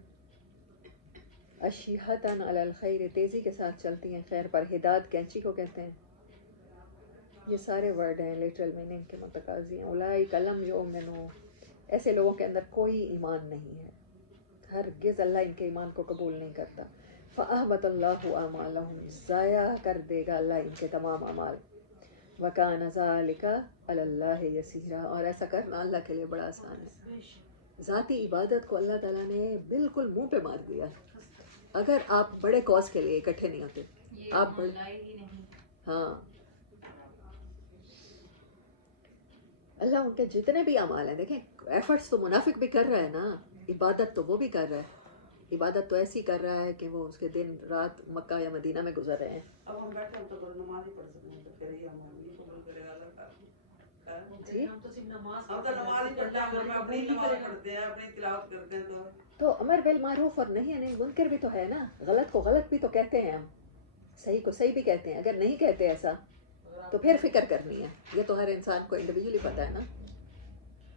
اشیحتاً علی الخیر، تیزی کے ساتھ چلتی ہیں خیر پر. حداد کینچی کو کہتے ہیں. یہ سارے ورڈ ہیں لٹرل میننگ کے متقاضی ہیں. اولئک لم یؤمنوا، ایسے لوگوں کے اندر کوئی ایمان نہیں ہے، ہرگز اللہ ان کے ایمان کو قبول نہیں کرتا. فأحبط اللہ اعمالهم، ضائع کر دے گا اللہ ان کے تمام اعمال. وکان ذلک علی اللہ یسیرا، اور ایسا کرنا اللہ کے لیے بڑا آسان ہے. ذاتی عبادت کو اللہ تعالیٰ نے بالکل منہ پہ مار دیا. اگر آپ بڑے کاز کے لیے اکٹھے نہیں ہوتے، آپ ہاں، اللہ ان کے جتنے بھی اعمال ہیں، دیکھیں ایفرٹس تو منافق بھی کر رہا ہے نا، عبادت تو وہ بھی کر رہا ہے. عبادت تو ایسی کر رہا ہے کہ وہ اس کے دن رات مکہ یا مدینہ میں گزر رہے ہیں. اب ہم بیٹھے ہم تو نماز ہی پڑھ سکتے ہیں، تو پھر ہی ہم یہ قبول کرے گا اللہ تعالیٰ. جی ہم تو صرف نماز ہم تو نماز ہی پڑھتے ہیں، گھر میں اپنی نماز پڑھتے ہیں، اپنی تلاوت کرتے ہیں. تو امر بالمعروف اور نہی عن المنکر بھی تو ہے نا، غلط کو غلط بھی تو کہتے ہیں ہم، صحیح کو صحیح بھی کہتے ہیں. اگر نہیں کہتے ایسا تو پھر فکر کرنی ہے. یہ تو ہر انسان کو انڈیویجولی پتہ ہے نا.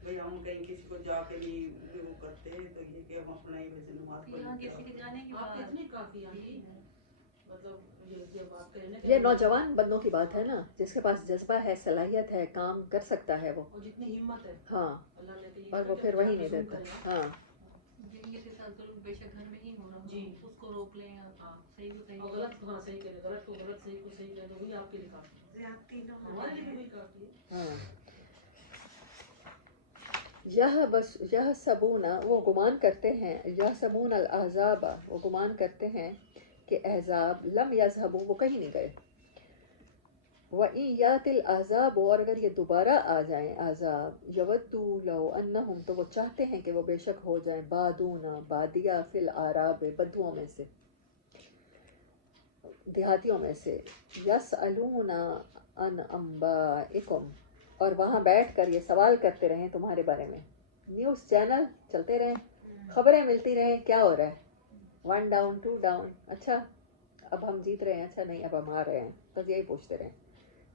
بھئی ہم کہیں کسی کو جا کے نہیں وہ کرتے، تو یہ کہ ہم اپنا ہی ویسے نماز پڑھتے ہیں. کسی کے جانے کے آپ بعد اتنی کافی ہیں، مطلب یہ بات کریں نا کہ یہ نوجوان بندوں کی بات ہے نا، جس کے پاس جذبہ ہے، صلاحیت ہے، کام کر سکتا ہے وہ. اور جتنی ہمت ہے ہاں، اللہ نے اور وہ پھر وہی نہیں دیتا. ہاں زندگی کے ساتھ ظلم بے شک گھر میں ہی ہو رہا جی، اس کو روک لیں ہاں، صحیح کو صحیح. اور غلط ہاں صحیح کرے، غلط کو غلط، صحیح کو صحیح کرے، تو وہی آپ کے لیے کافی ہے. زیادتی نہ ہمارے لیے بھی وہی کافی ہے. ہاں. یہ سبونا، وہ گمان کرتے ہیں، یہ سبون الاحزاب، وہ گمان کرتے ہیں کہ احزاب لم یذهبوا، وہ کہیں نہیں گئے. وَإِن یَأْتِ الْأَحْزَابُ، اور اگر یہ دوبارہ آ جائیں احزاب، یودوا لو انہم، تو وہ چاہتے ہیں کہ وہ بے شک ہو جائیں بادونا، بادیا فی الأعراب، بدوؤں میں سے، دیہاتیوں میں سے. یسألون عن انبائکم، اور وہاں بیٹھ کر یہ سوال کرتے رہیں تمہارے بارے میں. نیوز چینل چلتے رہیں، خبریں ملتی رہیں کیا ہو رہا ہے، 1 ڈاؤن 2 ڈاؤن، اچھا اب ہم جیت رہے ہیں، اچھا نہیں اب ہم ہار رہے ہیں، بس یہی پوچھتے رہیں.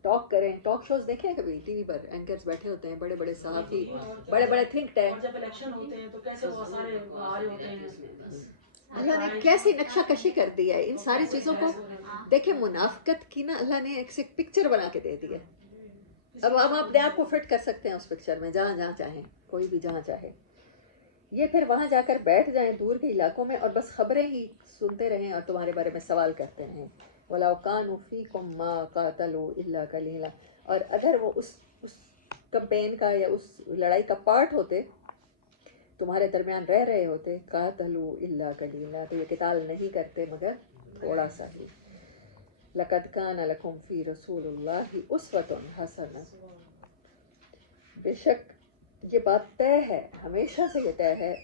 ٹاک کریں، ٹاک شوز دیکھیں کبھی ٹی وی پر، اینکرز بیٹھے ہوتے ہیں، بڑے بڑے صحافی، بڑے بڑے تھنک اور ٹینک. جب الیکشن ہوتے ہیں تو کیسے وہ سارے آ رہے ہوتے ہیں. اللہ نے کیسی نقشہ کشی کر دی ہے ان ساری چیزوں کو. دیکھیں منافقت کی نا اللہ نے ایک پکچر بنا کے دے دی ہے. اب ہم اپنے آپ کو فٹ کر سکتے ہیں اس پکچر میں، جہاں جہاں چاہیں، کوئی بھی جہاں چاہے. یہ پھر وہاں جا کر بیٹھ جائیں دور کے علاقوں میں اور بس خبریں ہی سنتے رہیں اور تمہارے بارے میں سوال کرتے رہیں. وَلَوْ كَانُوا فِيكُمْ مَا قَاتَلُوا إِلَّا قَلِيلًا، اور اگر وہ اس کمپین کا یا اس لڑائی کا پارٹ ہوتے، تمہارے درمیان رہ رہے ہوتے، قَاتَلُوا إِلَّا قَلِيلًا، تو یہ قتال نہیں کرتے مگر تھوڑا سا ہی. لَقَدْ كَانَ لَكُمْ فِي رَسُولِ اللَّهِ أُسْوَةٌ حَسَنَةٌ، بے شک یہ بات طے ہے، ہمیشہ سے یہ طے ہے.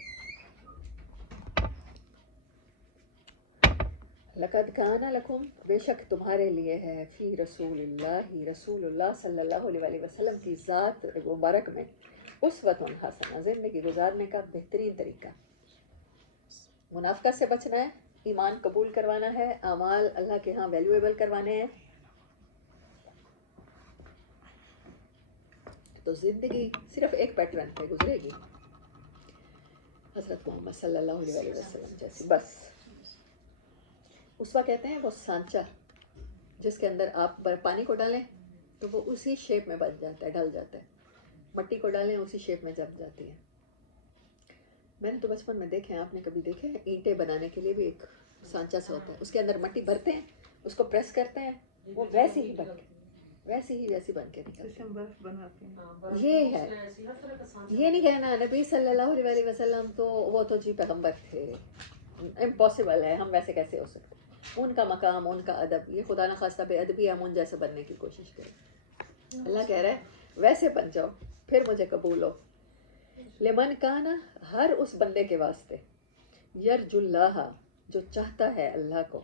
لقد کان لکم، بے شک تمہارے لیے ہے، فی رسول اللہ، رسول اللہ صلی اللہ علیہ وسلم کی ذات مبارک میں، اسوۃ حسنہ، زندگی گزارنے کا بہترین طریقہ. منافقت سے بچنا ہے، ایمان قبول کروانا ہے، اعمال اللہ کے ہاں ویلیویبل کروانے ہیں، تو زندگی صرف ایک پیٹرن پہ گزرے گی، حضرت محمد صلی اللہ علیہ وسلم جیسی. بس اسوا کہتے ہیں وہ سانچہ جس کے اندر آپ پانی کو ڈالیں تو وہ اسی شیپ میں بن جاتا ہے، ڈل جاتا ہے. مٹی کو ڈالیں اسی شیپ میں جم جاتی ہے. میں نے تو بچپن میں دیکھے ہیں، آپ نے کبھی دیکھے ہیں اینٹیں بنانے کے لیے بھی ایک سانچہ سا ہوتا ہے، اس کے اندر مٹی بھرتے ہیں، اس کو پریس کرتے ہیں، وہ ویسی ہی بن کے ویسی بن کے نکلتی ہے. برف بناتے ہیں. یہ ہے، یہ نہیں کہنا نبی صلی اللہ علیہ وسلم تو وہ تو جی پیغمبر تھے، امپاسبل ہے، ہم ویسے کیسے ہو سکتے. ان کا مقام، ان کا ادب، یہ خدا نخواستہ بے ادبی ہم ان جیسے بننے کی کوشش کریں. اللہ کہہ رہا ہے ویسے بن جاؤ پھر مجھے قبول ہو. لمن کانا، ہر اس بندے کے واسطے، یرجو اللہ، جو چاہتا ہے اللہ کو،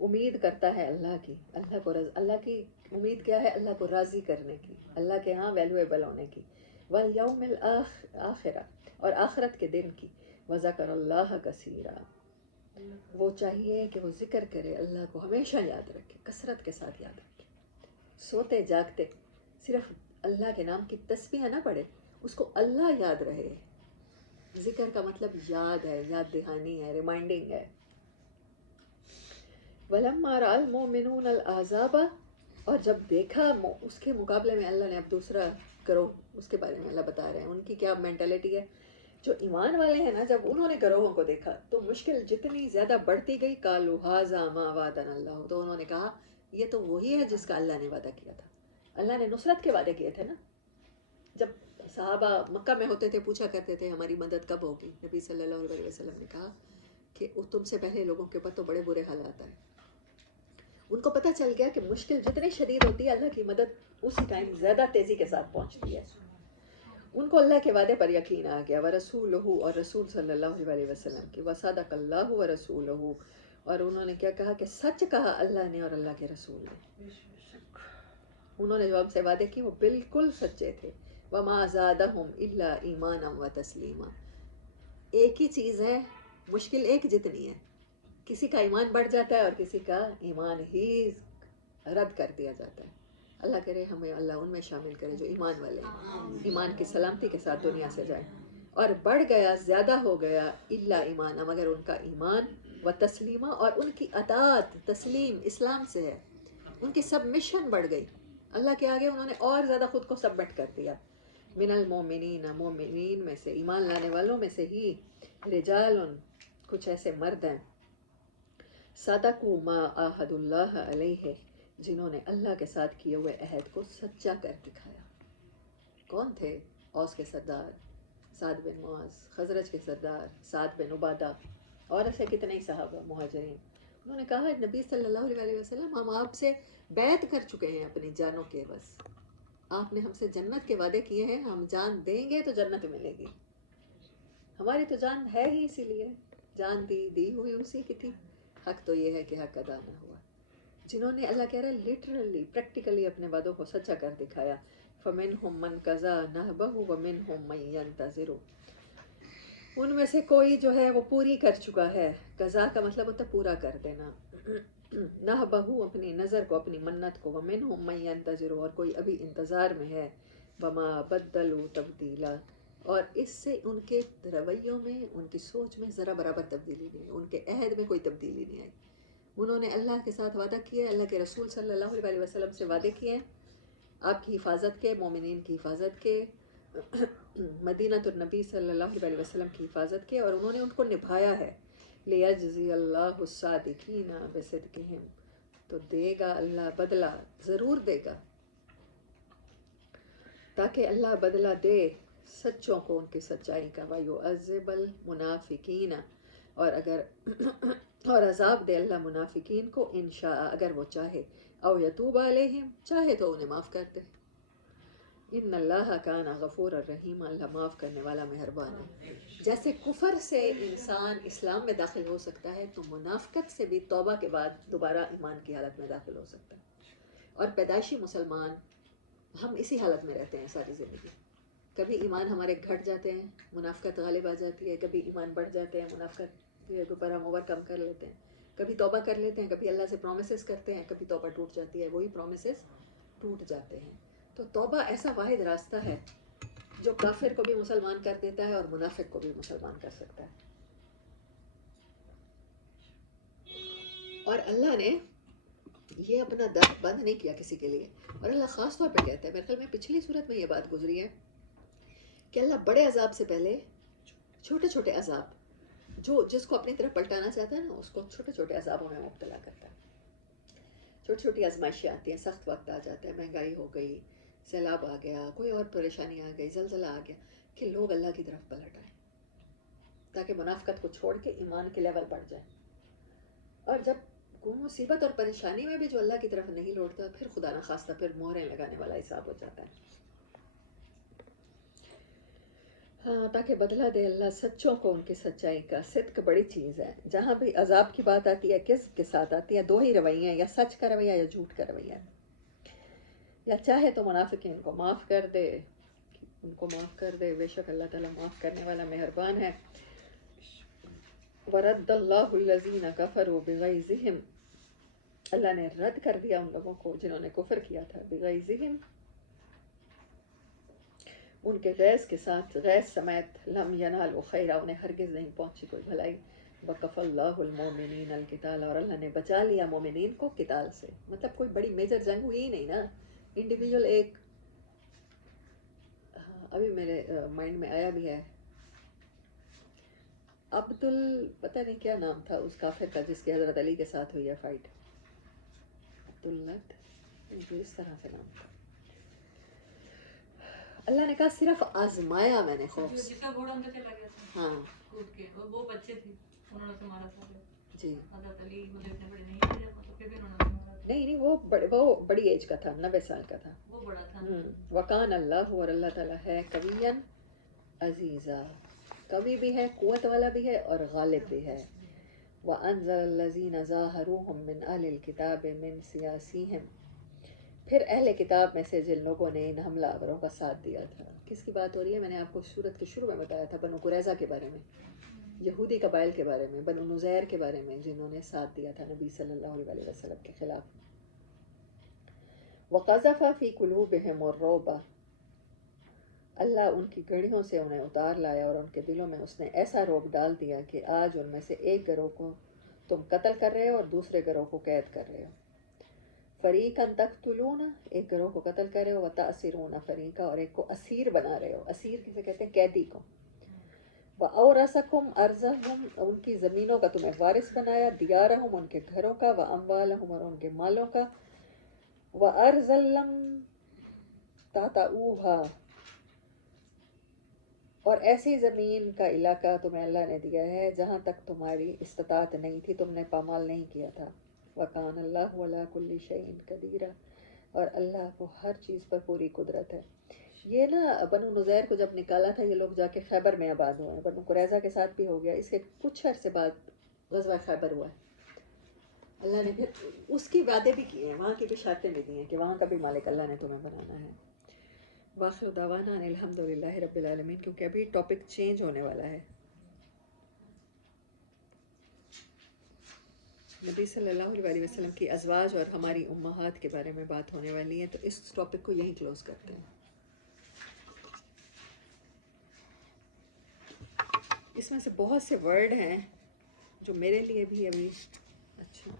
امید کرتا ہے اللہ کی، اللہ کی امید کیا ہے؟ اللہ کو راضی کرنے کی، اللہ کے ہاں ویلیویبل ہونے کی. والیوم الآخرہ، اور آخرت کے دن کی. وذکر اللہ کثیرا، وہ چاہیے کہ وہ ذکر کرے اللہ کو، ہمیشہ یاد رکھے، کثرت کے ساتھ یاد رکھے. سوتے جاگتے صرف اللہ کے نام کی تسبیح نہ پڑھے، اس کو اللہ یاد رہے. ذکر کا مطلب یاد ہے، یاد دہانی ہے، ریمائنڈنگ ہے. وَلَمَّا رَأَى الْمُؤْمِنُونَ الْأَحْزَابَ، اور جب دیکھا اس کے مقابلے میں اللہ نے اب دوسرا گروہ، اس کے بارے میں اللہ بتا رہے ہیں ان کی کیا مینٹلٹی ہے. جو ایمان والے ہیں نا، جب انہوں نے گروہوں کو دیکھا تو مشکل جتنی زیادہ بڑھتی گئی، قالوا ھذا ما وعدنا اللہ، تو انہوں نے کہا یہ تو وہی ہے جس کا اللہ نے وعدہ کیا تھا. اللہ نے نصرت کے وعدے کیے تھے نا. جب صحابہ مکہ میں ہوتے تھے پوچھا کرتے تھے ہماری مدد کب ہوگی، نبی صلی اللہ علیہ وسلم نے کہا کہ تم سے پہلے لوگوں کے اوپر تو بڑے برے حالات آئے. ان کو پتہ چل گیا کہ مشکل جتنی شدید ہوتی ہے اللہ کی مدد اسی ٹائم زیادہ تیزی کے ساتھ پہنچتی ہے. ان کو اللہ کے وعدے پر یقین آ گیا، ورسولہ، اور رسول صلی اللہ علیہ وسلم کی، وصدق اللہ ورسولہ، اور انہوں نے کیا کہا کہ سچ کہا اللہ نے اور اللہ کے رسول نے. انہوں نے جو ہم سے وعدے کی وہ بالکل سچے تھے. وما زادہم الا ایمانا وتسلیما. ایک ہی چیز ہے، مشکل ایک جتنی ہے، کسی کا ایمان بڑھ جاتا ہے اور کسی کا ایمان ہی رد کر دیا جاتا ہے. اللہ کرے ہمیں اللہ ان میں شامل کرے جو ایمان والے ہیں، ایمان کی سلامتی کے ساتھ دنیا سے جائیں. اور بڑھ گیا، زیادہ ہو گیا، الا ایمانا، مگر ان کا ایمان، و تسلیمہ، اور ان کی اطاعت، تسلیم اسلام سے ہے، ان کی سبمشن بڑھ گئی اللہ کے آگے، انہوں نے اور زیادہ خود کو سبمٹ کر دیا. من المومنین، مومنین میں سے، ایمان لانے والوں میں سے ہی، رجال، کچھ ایسے مرد ہیں، صدقوا ما عاہد اللہ علیہ، جنہوں نے اللہ کے ساتھ کیے ہوئے عہد کو سچا کر دکھایا. کون تھے؟ اوس کے سردار سعد بن معاذ، خزرج کے سردار سعد بن عبادہ، اور ایسے کتنے ہی صحابہ مہاجرین. انہوں نے کہا نبی صلی اللہ علیہ وسلم ہم آپ سے بیعت کر چکے ہیں اپنی جانوں کے، بس آپ نے ہم سے جنت کے وعدے کیے ہیں، ہم جان دیں گے تو جنت ملے گی. ہماری تو جان ہے ہی، اسی لیے جان دی ہوئی اسی کی تھی. حق تو یہ ہے کہ حق ادا نہ ہوا. جنہوں نے، اللہ کہہ رہا ہے، لٹرلی پریکٹیکلی اپنے وعدوں کو سچا کر دکھایا. فَمِنْهُمْ مَنْ قَضَىٰ نَحْبَهُ وَمِنْهُمْ مَنْ يَنْتَظِرُ. ان میں سے کوئی جو ہے وہ پوری کر چکا ہے. قضا کا مطلب ہوتا ہے پورا کر دینا. نَحْبَهُ، اپنی نظر کو، اپنی منت کو، وَمِنْهُمْ مَنْ يَنْتَظِرُ، اور کوئی ابھی انتظار میں ہے. وَمَا بَدَّلُوا تَبْدِيلًا، اور اس سے ان کے رویوں میں، ان کی سوچ میں ذرا برابر تبدیلی نہیں، ان کے عہد میں کوئی تبدیلی نہیں آئی. انہوں نے اللہ کے ساتھ وعدہ کیا، اللہ کے رسول صلی اللہ علیہ وسلم سے وعدے کیے آپ کی حفاظت کے، مومنین کی حفاظت کے، مدینہ النبی صلی اللہ علیہ وسلم کی حفاظت کے، اور انہوں نے ان کو نبھایا ہے. لیجزی اللہ الصادقین بصدقہم، تو دے گا اللہ بدلہ، ضرور دے گا، تاکہ اللہ بدلہ دے سچوں کو ان کی سچائی کا. وَيُعَذِّبَ الْمُنَافِقِينَ، اور عذاب دے اللہ منافقین کو، انشاء، اگر وہ چاہے. او یتوب علیہم، چاہے تو انہیں معاف کر دے. ان اللہ کان غفور الرحیم، اللہ معاف کرنے والا مہربان ہے. جیسے کفر سے انسان اسلام میں داخل ہو سکتا ہے، تو منافقت سے بھی توبہ کے بعد دوبارہ ایمان کی حالت میں داخل ہو سکتا ہے. اور پیدائشی مسلمان ہم اسی حالت میں رہتے ہیں ساری زندگی. کبھی ایمان ہمارے گھٹ جاتے ہیں، منافقت غالب آ جاتی ہے، کبھی ایمان بڑھ جاتے ہیں، منافقت کے اوپر ہم اوور کم کر لیتے ہیں، کبھی توبہ کر لیتے ہیں، کبھی اللہ سے پرومسز کرتے ہیں، کبھی توبہ ٹوٹ جاتی ہے، وہی پرومسز ٹوٹ جاتے ہیں. تو توبہ ایسا واحد راستہ ہے جو کافر کو بھی مسلمان کر دیتا ہے اور منافق کو بھی مسلمان کر سکتا ہے. اور اللہ نے یہ اپنا در بند نہیں کیا کسی کے لیے. اور اللہ خاص طور پہ کہتا ہے، میرے خیال میں پچھلی صورت میں یہ بات گزری ہے، کہ اللہ بڑے عذاب سے پہلے چھوٹے چھوٹے عذاب، جس کو اپنی طرف پلٹانا چاہتا ہے نا، اس کو چھوٹے چھوٹے عذابوں میں مبتلا کرتا ہے. چھوٹی چھوٹی آزمائشیں آتی ہیں، سخت وقت آ جاتا ہے، مہنگائی ہو گئی، سیلاب آ گیا، کوئی اور پریشانی آ گئی، زلزلہ آ گیا، کہ لوگ اللہ کی طرف پلٹ آئیں تاکہ منافقت کو چھوڑ کے ایمان کے لیول بڑھ جائے. اور جب کوئی مصیبت اور پریشانی میں بھی جو اللہ کی طرف نہیں لوٹتا، پھر خدا نخواستہ پھر مہریں لگانے والا حساب ہو جاتا ہے. ہاں، تاکہ بدلہ دے اللہ سچوں کو ان کی سچائی کا. صدق بڑی چیز ہے. جہاں بھی عذاب کی بات آتی ہے، کس کے ساتھ آتی ہے؟ دو ہی رویے ہیں، یا سچ کا رویہ یا جھوٹ کا رویہ. یا چاہے تو منافقین کو معاف کر دے، ان کو معاف کر دے، بے شک اللہ تعالیٰ معاف کرنے والا مہربان ہے. وَرَدَّ اللَّهُ الَّذِينَ كَفَرُوا بِغَيْظِهِمْ، اللہ نے رد کر دیا ان لوگوں کو جنہوں نے کفر کیا تھا. بِغَيْظِهِمْ، ان کے غیظ کے ساتھ، غیظ سمیت، لم ینالوا خیرا، انہیں ہرگز نہیں پہنچی کوئی بھلائی. وقف اللہ المومنین القتال، اور اللہ نے بچا لیا مومنین کو قتال سے. مطلب کوئی بڑی میجر جنگ ہوئی ہی نہیں نا، انڈیویجول ایک. ابھی میرے مائنڈ میں آیا بھی ہے، پتہ نہیں کیا نام تھا اس کافر کا جس کی حضرت علی کے ساتھ ہوئی ہے فائٹ، اس طرح سے نام تھا. اللہ نے کہا صرف آزمایا میں نے خوف سے. جس کا گھوڑا اندر چلا گیا تھا ہاں کود کے، وہ بچے تھے، انہوں نے تو مارا تھا. جی حضرت علی مجھے اتنے بڑے نہیں تھے مطلب پھر بھی انہوں نے تو مارا تھا. نہیں وہ بڑی ایج کا تھا، 90 سال کا تھا. وہ بڑا تھا. وکان اللہ، اور اللہ تعالیٰ ہے قویًا عزیزا، قوی بھی ہے، قوت والا بھی ہے، اور غالب بھی ہے. وَأَنزَلَ الَّذِينَ ظَاهَرُوهُم مِّنْ أَهْلِ الْكِتَابِ مِنْ سِيَاسِهِمْ، پھر اہل کتاب میں سے جن لوگوں نے ان حملہ آوروں کا ساتھ دیا تھا. کس کی بات ہو رہی ہے؟ میں نے آپ کو سورت کے شروع میں بتایا تھا، بنو قریظہ کے بارے میں، یہودی قبائل کے بارے میں، بنو نذیر کے بارے میں، جنہوں نے ساتھ دیا تھا نبی صلی اللہ علیہ وسلم کے خلاف. وَقَذَفَ فِي قُلُوبِهِمُ الرُّعْبَ، اللہ ان کی گڑھیوں سے انہیں اتار لایا، اور ان کے دلوں میں اس نے ایسا رعب ڈال دیا کہ آج ان میں سے ایک گروہ کو تم قتل کر رہے ہو اور دوسرے گروہ کو قید کر رہے ہو. فریقاً تقتلون، ایک گروہ کو قتل کر رہے ہو، وتأسرون فریقا، اور ایک کو اسیر بنا رہے ہو. اسیر کسے کہتے ہیں؟ قیدی کو. وَأَوْرَثَكُمْ أَرْضَهُمْ، ان کی زمینوں کا تمہیں وارث بنایا، دیارہم ان کے گھروں کا، وَأَمْوَالَهُمْ اور ان کے مالوں کا، وَأَرْضًا لَمْ تَطَئُوهَا، اور ایسی زمین کا علاقہ تمہیں اللہ نے دیا ہے جہاں تک تمہاری استطاعت نہیں تھی، تم نے پامال نہیں کیا تھا. وَكَانَ اللَّهُ عَلَىٰ كُلِّ شَيْءٍ قَدِيرًا، اور اللہ کو ہر چیز پر پوری قدرت ہے. یہ نا بنو نذیر کو جب نکالا تھا یہ لوگ جا کے خیبر میں آباد ہوئے ہیں. بنو قریظہ کے ساتھ بھی ہو گیا، اس کے کچھ عرصے بعد غزوہ خیبر ہوا ہے. اللہ نے پھر اس کی وعدے بھی کیے ہیں، وہاں کی بھی شرطیں بھی دی ہیں کہ وہاں کا بھی مالک اللہ نے تمہیں بنانا ہے. وآخر دعوانا ان الحمد للہ رب العالمین، کیونکہ ابھی ٹاپک چینج ہونے والا ہے. نبی صلی اللہ علیہ وسلم کی ازواج اور ہماری امہات کے بارے میں بات ہونے والی ہے، تو اس ٹاپک کو یہیں کلوز کرتے ہیں. اس میں سے بہت سے ورڈ ہیں جو میرے لیے بھی ابھی اچھا